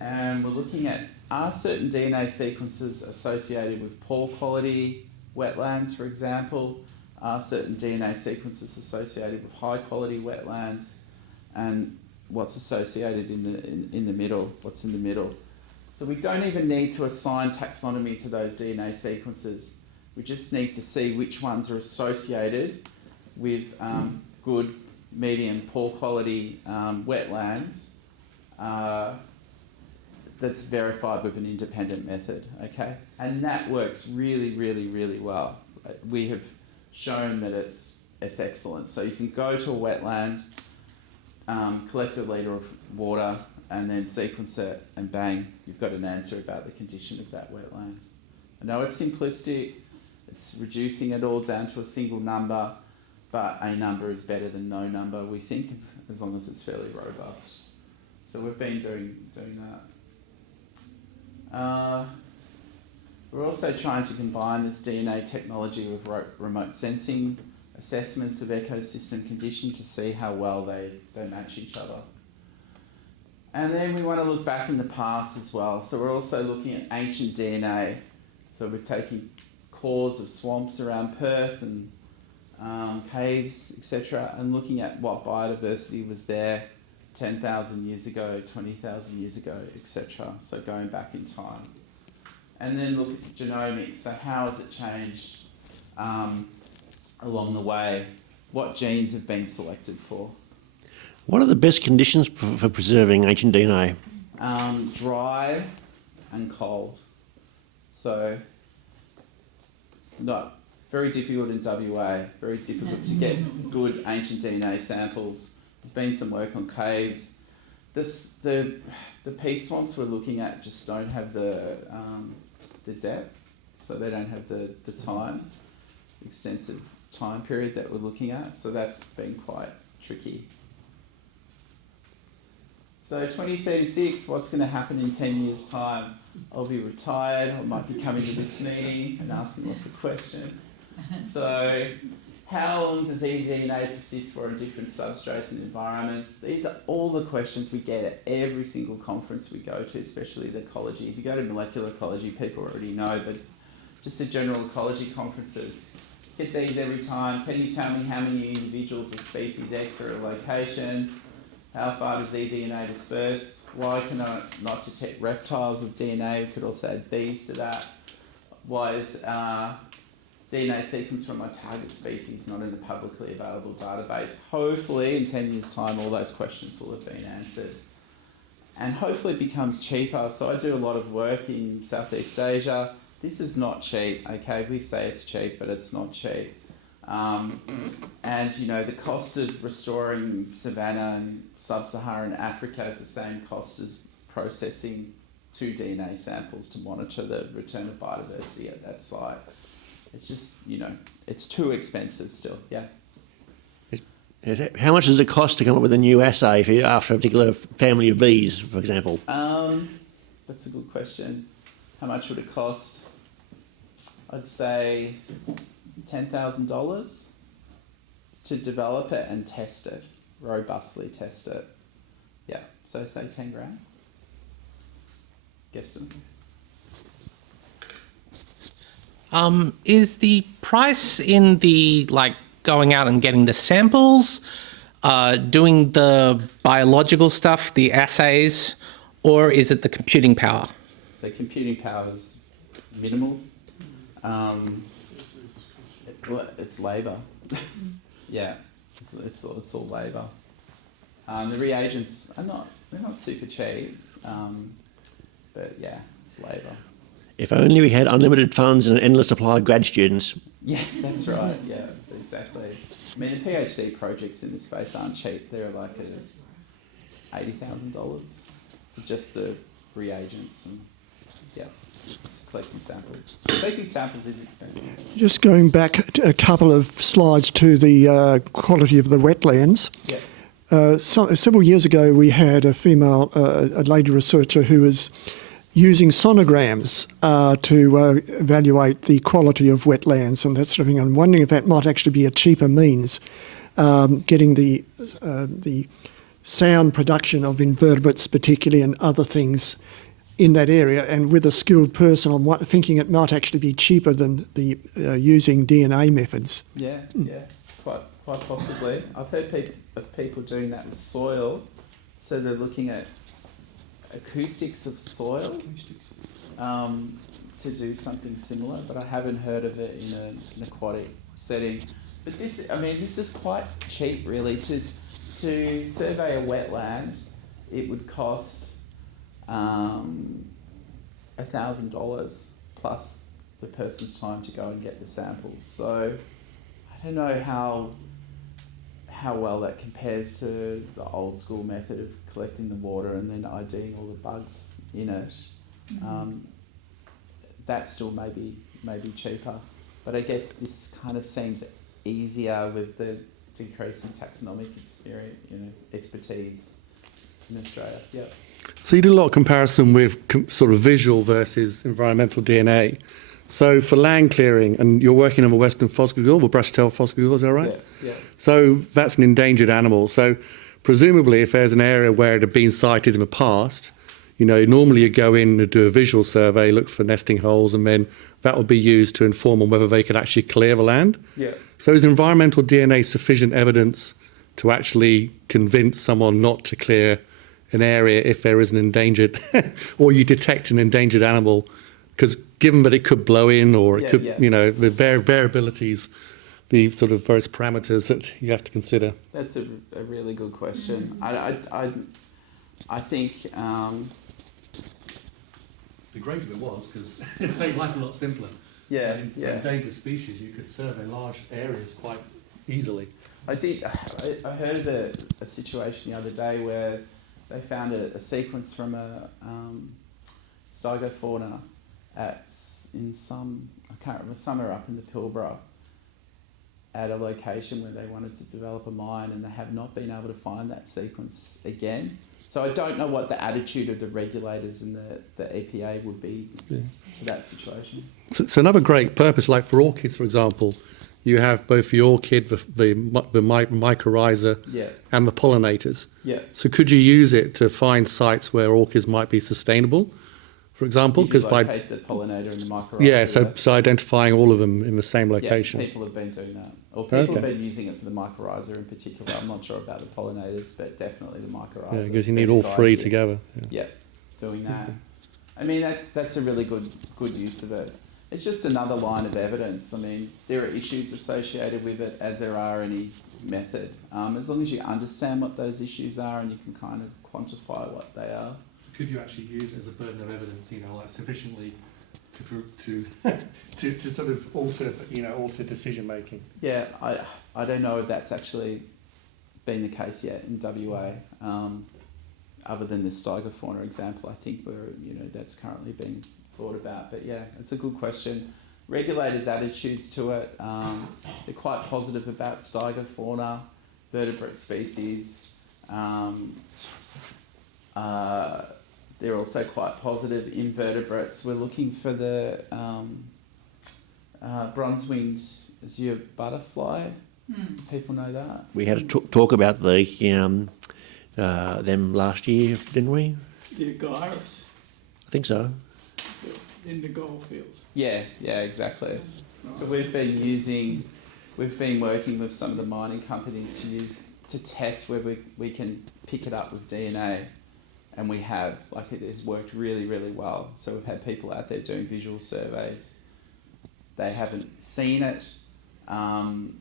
and we're looking at, are certain DNA sequences associated with poor quality wetlands, for example? Are certain DNA sequences associated with high quality wetlands? And what's associated in the middle, what's in the middle. So we don't even need to assign taxonomy to those DNA sequences. We just need to see which ones are associated with good, medium, poor quality wetlands that's verified with an independent method, okay? And that works really, really, really well. We have shown that it's excellent. So you can go to a wetland, collect a litre of water, and then sequence it, and bang, you've got an answer about the condition of that wetland. I know it's simplistic, it's reducing it all down to a single number, but a number is better than no number, we think, as long as it's fairly robust. So we've been doing that. We're also trying to combine this DNA technology with remote sensing assessments of ecosystem condition to see how well they match each other. And then we want to look back in the past as well. So we're also looking at ancient DNA. So we're taking cores of swamps around Perth and caves, etc., and looking at what biodiversity was there 10,000 years ago, 20,000 years ago, etc. So going back in time. And then look at genomics. So how has it changed along the way? What genes have been selected for? What are the best conditions for preserving ancient DNA? Dry and cold. So, not very difficult in WA, very difficult to get good ancient DNA samples. There's been some work on caves. The peat swamps we're looking at just don't have the depth, so they don't have the extensive time period that we're looking at, so that's been quite tricky. So 2036, what's going to happen in 10 years' time? I'll be retired, I might be coming to this meeting and asking lots of questions. So how long does eDNA persist for in different substrates and environments? These are all the questions we get at every single conference we go to, especially the ecology. If you go to molecular ecology, people already know, but just the general ecology conferences, get these every time. Can you tell me how many individuals of species X are at a location? How far does eDNA disperse? Why can I not detect reptiles with DNA? We could also add bees to that. Why is DNA sequence from my target species not in the publicly available database? Hopefully in 10 years' time all those questions will have been answered. and hopefully it becomes cheaper. So I do a lot of work in Southeast Asia. This is not cheap, okay? We say it's cheap, but it's not cheap. And you know, the cost of restoring savanna and sub-Saharan Africa is the same cost as processing 2 DNA samples to monitor the return of biodiversity at that site. It's just, you know, it's too expensive still, yeah. How much does it cost to come up with a new assay for after a particular family of bees, for example? That's a good question. How much would it cost? I'd say $10,000 to develop it and test it, robustly test it. Yeah, so say 10 grand. Guesstimate. Is the price in the, like, going out and getting the samples, doing the biological stuff, the assays, or is it the computing power? So computing power is minimal. It's labour. Yeah, it's all labour. The reagents they're not super cheap, but yeah, it's labour. If only we had unlimited funds and an endless supply of grad students. Yeah, that's right. Yeah, exactly. I mean, the PhD projects in this space aren't cheap. They're like $80,000 for just the reagents and yeah, just collecting samples. Collecting samples is expensive. Just going back a couple of slides to the quality of the wetlands. Yeah. Several years ago, we had a female, a lady researcher who was using sonograms to evaluate the quality of wetlands and that sort of thing. I'm wondering if that might actually be a cheaper means, getting the sound production of invertebrates particularly and other things in that area. And with a skilled person, I'm thinking it might actually be cheaper than the using DNA methods. Yeah, yeah, quite possibly. I've heard of people doing that with soil, so they're looking at acoustics of soil to do something similar, but I haven't heard of it in an aquatic setting. But this is quite cheap, really. To survey a wetland, it would cost $1,000 plus the person's time to go and get the samples. So I don't know how well that compares to the old school method of collecting the water and then IDing all the bugs in it. That still may be cheaper, but I guess this kind of seems easier with the decrease in taxonomic expertise in Australia. Yeah. So you did a lot of comparison with sort of visual versus environmental DNA. So for land clearing, and you're working on the western phosphogule, the brush-tailed phosphogule, is that right? Yeah. So that's an endangered animal. So presumably if there's an area where it had been sighted in the past, you know, normally you go in and do a visual survey, look for nesting holes, and then that will be used to inform on whether they could actually clear the land. Yeah. So is environmental DNA sufficient evidence to actually convince someone not to clear an area if there is an endangered, or you detect an endangered animal? Because given that it could blow in, or it could, you know, the variabilities, the sort of various parameters that you have to consider. That's a really good question. I think. The great of it was because it made life a lot simpler. Yeah, For endangered species, you could survey large areas quite easily. I heard of a situation the other day where they found a sequence from a stygofauna in some, I can't remember, somewhere up in the Pilbara, at a location where they wanted to develop a mine, and they have not been able to find that sequence again. So I don't know what the attitude of the regulators and the EPA would be to that situation. So another great purpose, like for orchids, for example, you have both the orchid, the mycorrhiza, and the pollinators. Yeah. So could you use it to find sites where orchids might be sustainable, for example? Because locate the pollinator and the mycorrhiza. Yeah, so identifying all of them in the same location. Yeah, people have been doing that. Or people have been using it for the mycorrhiza in particular. I'm not sure about the pollinators, but definitely the mycorrhiza. Yeah, because you need all three together. Yeah, doing that. I mean, that's a really good use of it. It's just another line of evidence. I mean, there are issues associated with it, as there are any method. As long as you understand what those issues are and you can kind of quantify what they are, could you actually use it as a burden of evidence, like sufficiently to sort of alter decision making? Yeah, I don't know if that's actually been the case yet in WA, other than this Steiger example, I think, where that's currently being thought about. But yeah, it's a good question. Regulators' attitudes to it, they're quite positive about Steiger fauna, vertebrate species. They're also quite positive invertebrates. We're looking for the bronze-winged azure butterfly. People know that. We had a talk about them last year, didn't we? The gyrus I think so. in the gold fields. Yeah, exactly. So we've been working with some of the mining companies to test where we can pick it up with DNA, and we have. It has worked really, really well. So we've had people out there doing visual surveys. They haven't seen it, and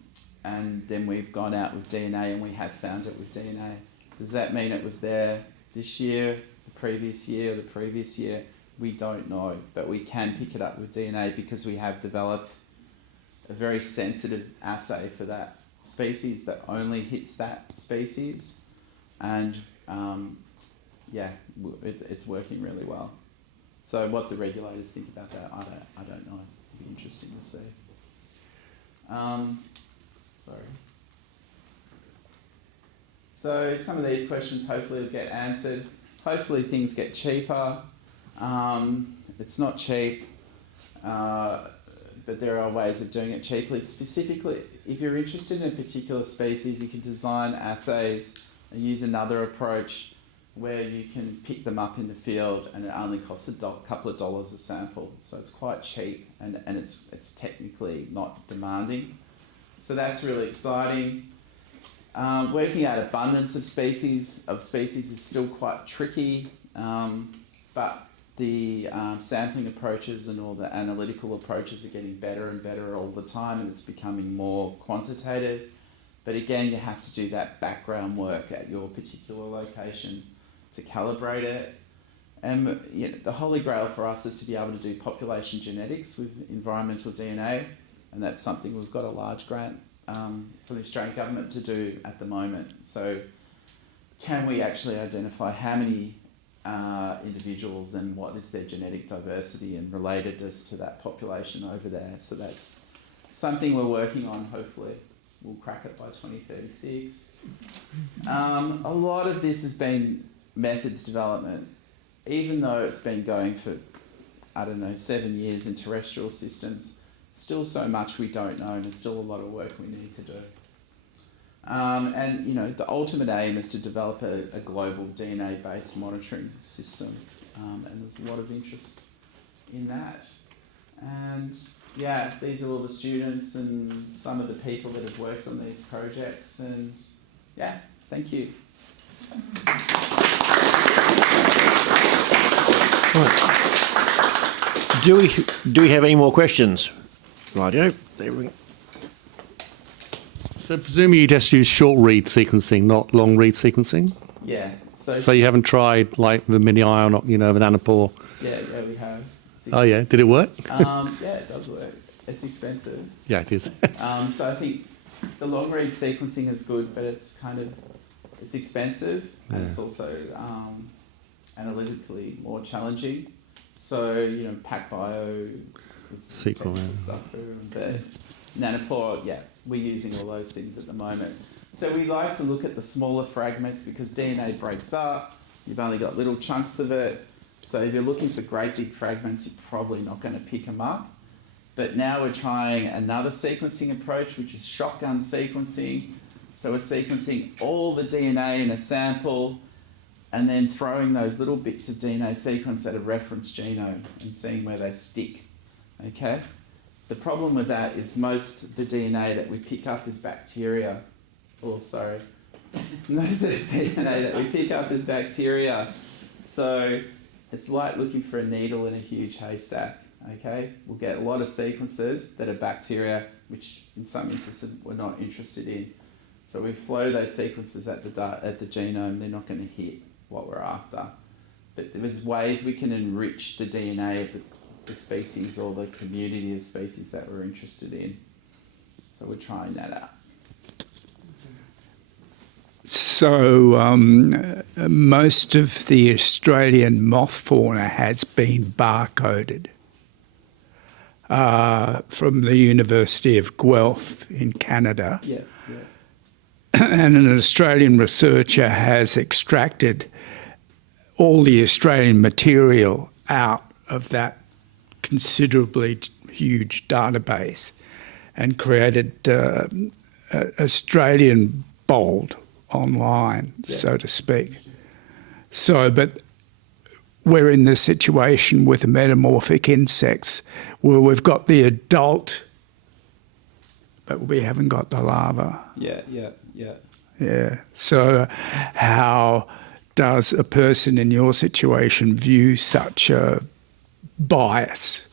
then we've gone out with DNA and we have found it with DNA. Does that mean it was there this year, the previous year, or the previous year? We don't know, but we can pick it up with DNA because we have developed a very sensitive assay for that species that only hits that species, and it's working really well. So what the regulators think about that, I don't know. It'll be interesting to see. Sorry. So some of these questions hopefully will get answered. Hopefully things get cheaper. It's not cheap, but there are ways of doing it cheaply. Specifically, if you're interested in a particular species, you can design assays and use another approach where you can pick them up in the field and it only costs a couple of dollars a sample. So it's quite cheap and it's technically not demanding. So that's really exciting. Working out abundance of species is still quite tricky, but the sampling approaches and all the analytical approaches are getting better and better all the time, and it's becoming more quantitative. But again, you have to do that background work at your particular location to calibrate it. And the holy grail for us is to be able to do population genetics with environmental DNA, and that's something we've got a large grant from the Australian government to do at the moment. So can we actually identify how many individuals and what is their genetic diversity and relatedness to that population over there? So that's something we're working on. Hopefully we'll crack it by 2036. A lot of this has been methods development, even though it's been going for 7 years in terrestrial systems. Still so much we don't know, and there's still a lot of work we need to do. And the ultimate aim is to develop a global DNA-based monitoring system, and there's a lot of interest in that. And yeah, these are all the students and some of the people that have worked on these projects, and yeah, thank you. Right. Do we have any more questions? Rightio, there we go. So presumably you just use short read sequencing, not long read sequencing? Yeah. So you haven't tried like the mini ion, of a nanopore? Yeah, we have. Oh yeah, did it work? Yeah, it does work. It's expensive. Yeah, it is. So I think the long read sequencing is good, but it's expensive, and it's also analytically more challenging. So PacBio is SQL, technical stuff, but nanopore, yeah, we're using all those things at the moment. So we like to look at the smaller fragments because DNA breaks up. You've only got little chunks of it. So if you're looking for great big fragments, you're probably not going to pick them up. But now we're trying another sequencing approach, which is shotgun sequencing. So we're sequencing all the DNA in a sample and then throwing those little bits of DNA sequence at a reference genome and seeing where they stick. Okay? The problem with that is most of the DNA that we pick up is bacteria. Most of the DNA that we pick up is bacteria. So it's like looking for a needle in a huge haystack. Okay? We'll get a lot of sequences that are bacteria, which in some instances we're not interested in. So we flow those sequences at the genome, they're not going to hit what we're after. but there's ways we can enrich the DNA of the species or the community of species that we're interested in. So we're trying that out. So most of the Australian moth fauna has been barcoded from the University of Guelph in Canada. Yeah. And an Australian researcher has extracted all the Australian material out of that considerably huge database and created Australian bold online, so to speak. So, but we're in this situation with the metamorphic insects where we've got the adult, but we haven't got the larva. Yeah. So how does a person in your situation view such a bias?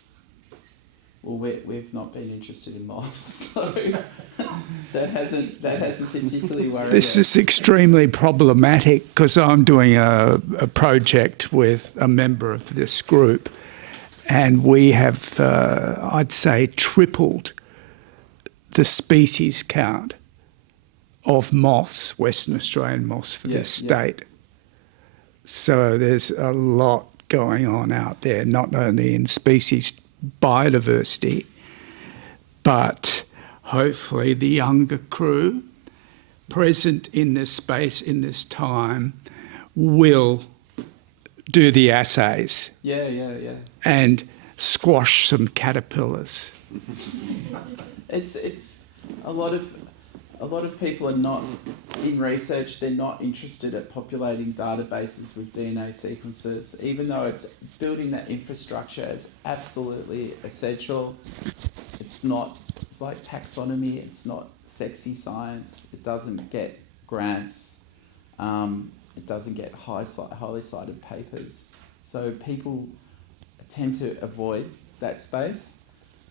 Well, we've not been interested in moths, so that hasn't particularly worried This us. is extremely problematic because I'm doing a project with a member of this group, and we have, I'd say, tripled the species count of moths, Western Australian moths for this state. So there's a lot going on out there, not only in species biodiversity, but hopefully the younger crew present in this space, in this time, will do the assays and squash some caterpillars. It's a lot of people are not in research. They're not interested at populating databases with DNA sequences, even though it's building that infrastructure is absolutely essential. It's not. It's like taxonomy. It's not sexy science. It doesn't get grants. It doesn't get highly cited papers. So people tend to avoid that space.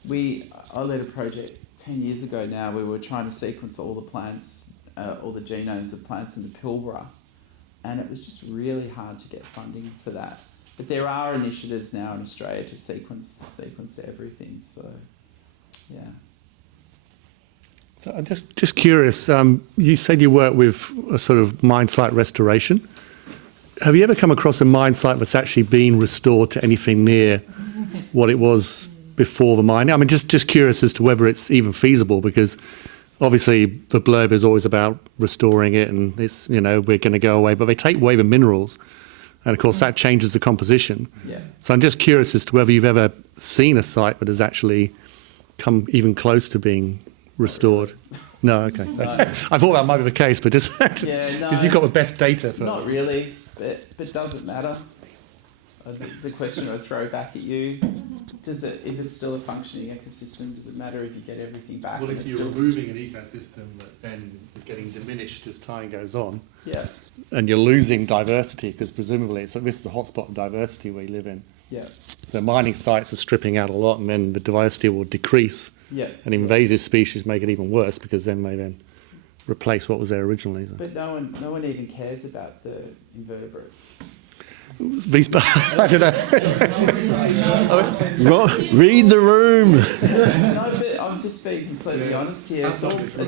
I led a project 10 years ago now. We were trying to sequence all the plants, all the genomes of plants in the Pilbara, and it was just really hard to get funding for that. But there are initiatives now in Australia to sequence everything. So, yeah. So I'm just curious. You said you work with a sort of mine site restoration. Have you ever come across a mine site that's actually been restored to anything near what it was before the mining? I mean, just curious as to whether it's even feasible, because obviously the blurb is always about restoring it and it's, we're going to go away, but they take away the minerals. And of course that changes the composition. Yeah. So I'm just curious as to whether you've ever seen a site that has actually come even close to being restored. No, okay. I thought that might be the case, but just because you've got the best data for Not really, but does it matter? The question I would throw back at you: if it's still a functioning ecosystem, does it matter if you get everything back? Well, if you're removing an ecosystem that then is getting diminished as time goes on, and you're losing diversity, because presumably this is a hotspot of diversity we live in. Yeah. So mining sites are stripping out a lot, and then the diversity will decrease. Yeah. And invasive species make it even worse, because then they then replace what was there originally. So. But no one even cares about the invertebrates. I don't know. Read the room. No, but I'm just being completely honest here. It's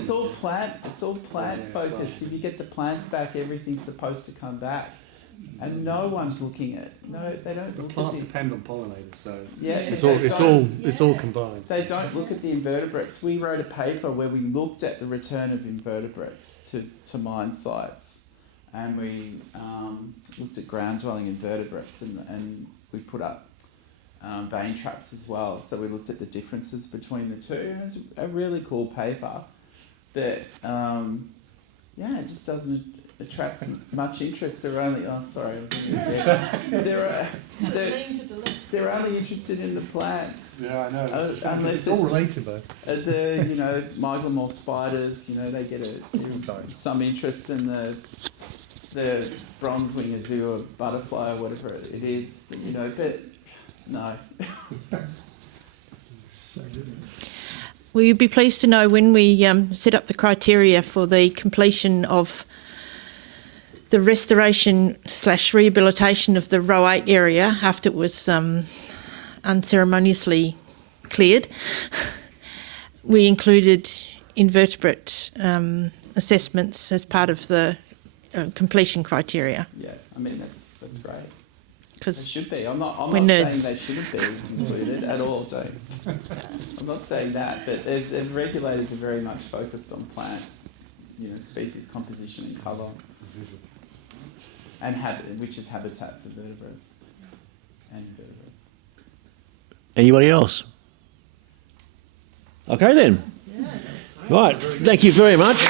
all plant focused. If you get the plants back, everything's supposed to come back, and no one's looking at. No, they don't. The plants depend on pollinators, so it's all combined. They don't look at the invertebrates. We wrote a paper where we looked at the return of invertebrates to mine sites. And we looked at ground-dwelling invertebrates, and we put up vein traps as well. So we looked at the differences between the two. And it's a really cool paper, but it just doesn't attract much interest. They're only they're only interested in the plants. Yeah, I know. Unless it's all related though. The microbes spiders, they get some interest in the bronze-wing azure butterfly or whatever it is, but no. Will you be pleased to know when we set up the criteria for the completion of the restoration / rehabilitation of the row 8 area after it was unceremoniously cleared. We included invertebrate assessments as part of the completion criteria. Yeah, I mean that's great. They Because should be. I'm not we're nerds. saying they shouldn't be included at all. Don't. I'm not saying that, but the regulators are very much focused on plant, species composition and cover, and which is habitat for vertebrates and invertebrates. Anybody else? Okay then. Right. Thank you very much.